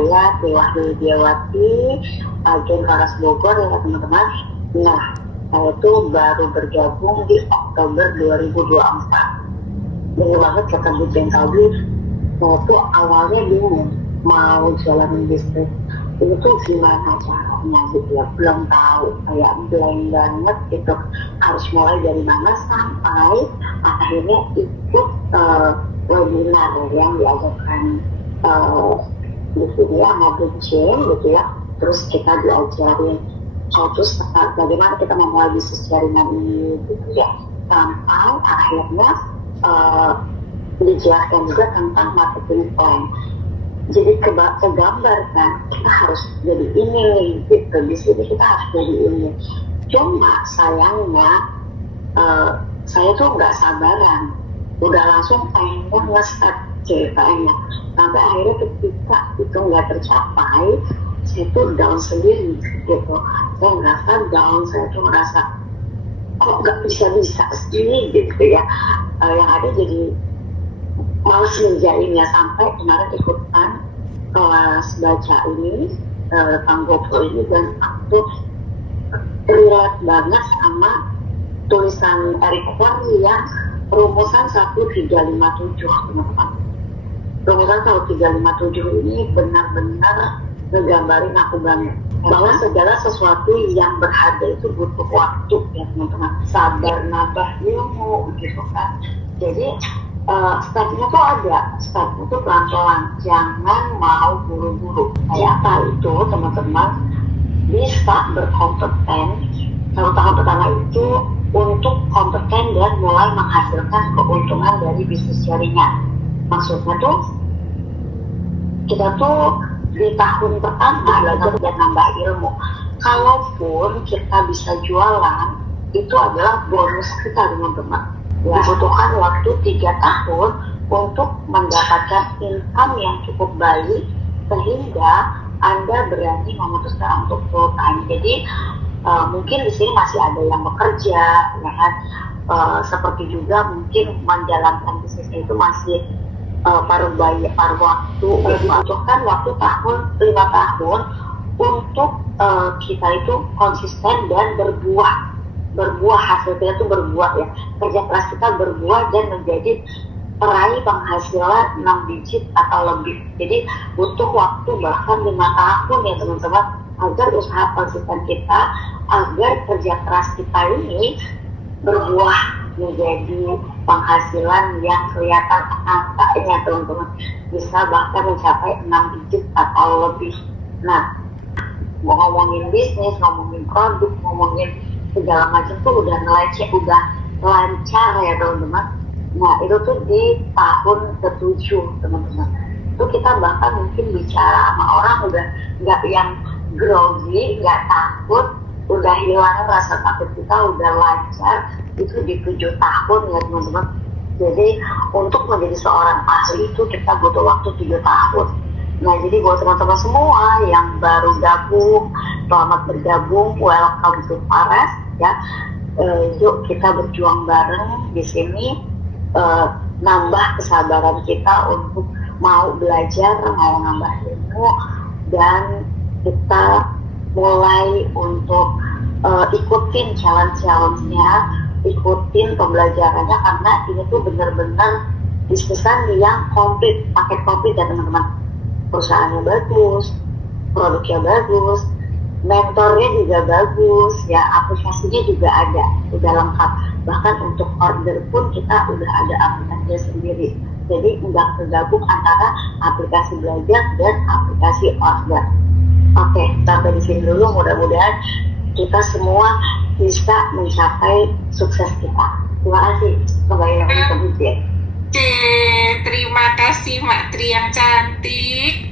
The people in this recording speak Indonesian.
saya Dewa Widiawati, agen Laras Bogor ya teman-teman. Nah, saya tuh baru bergabung di Oktober 2024. Ini banget kata Bu Jen tadi, saya tuh awalnya bingung mau jalan bisnis itu tuh gimana caranya gitu ya, belum tahu, kayak blank banget gitu, harus mulai dari mana, sampai akhirnya ikut webinar yang diajarkan di sini sama Bu Jen gitu ya. Terus kita diajarin terus bagaimana kita memulai bisnis jaringan ini gitu ya, sampai akhirnya dijelaskan juga tentang marketing plan. Jadi kegambar kan, kita harus jadi ini gitu, di sini kita harus jadi ini. Cuma sayangnya saya tuh nggak sabaran, udah langsung pengen nge-start ceritanya, sampai akhirnya ketika itu nggak tercapai, saya tuh down sendiri gitu. Saya ngerasa down, saya tuh ngerasa kok nggak bisa sendiri gitu ya. Yang ada jadi males ngerjainnya, sampai kemarin ikutan kelas baca ini Tanggopro ini, dan aku relate banget sama tulisan Eric Kwan yang rumusan 1357 teman-teman. Rumusan 1357 ini benar-benar ngegambarin aku banget bahwa segala sesuatu yang berharga itu butuh waktu ya teman-teman, sabar, nambah ilmu gitu kan. Jadi stepnya tuh ada, stepnya tuh pelan-pelan, jangan mau buru-buru. Kayak apa itu teman-teman? Bisa berkompeten. Kalau tahap pertama itu untuk kompeten dan mulai menghasilkan keuntungan dari bisnis jaringan. Maksudnya tuh kita tuh di tahun pertama belajar dan nambah ilmu. Kalaupun kita bisa jualan, itu adalah bonus kita teman-teman. Dibutuhkan waktu 3 tahun untuk mendapatkan income yang cukup baik sehingga Anda berani memutuskan untuk full time. Jadi mungkin di sini masih ada yang bekerja, ya kan? Seperti juga mungkin menjalankan bisnisnya itu masih paruh waktu. Dibutuhkan waktu 5 tahun untuk kita itu konsisten dan berbuah hasil kita itu berbuah ya, kerja keras kita berbuah dan menjadi peraih penghasilan 6 digit atau lebih. Jadi butuh waktu bahkan 5 tahun ya teman-teman, agar usaha konsisten kita, agar kerja keras kita ini berbuah menjadi penghasilan yang kelihatan angkanya teman-teman, bisa bahkan mencapai 6 digit atau lebih. Nah, mau ngomongin bisnis, ngomongin produk, ngomongin segala macam tuh udah lancar ya teman-teman. Nah itu tuh di tahun ke-7 teman-teman. Itu kita bahkan mungkin bicara sama orang udah nggak yang grogi, nggak takut, udah hilang rasa takut kita, udah lancar. Itu di 7 tahun ya teman-teman. Jadi untuk menjadi seorang ahli itu kita butuh waktu 7 tahun. Nah jadi buat teman-teman semua yang baru gabung, selamat bergabung, welcome to Paras ya. Yuk kita berjuang bareng di sini, nambah kesabaran kita untuk mau belajar, mau nambah ilmu, dan kita mulai untuk ikutin challenge-nya, ikutin pembelajarannya, karena ini tuh benar-benar bisnisan yang komplit, paket komplit ya teman-teman. Perusahaannya bagus, produknya bagus, mentornya juga bagus, ya aplikasinya juga ada, udah lengkap. Bahkan untuk order pun kita udah ada aplikasinya sendiri. Jadi nggak tergabung antara aplikasi belajar dan aplikasi order. Oke, sampai di sini dulu. Mudah-mudahan kita semua bisa mencapai sukses kita. Terima kasih. Kembali lagi ke Bujit. Oke, terima kasih Mak Tri yang cantik.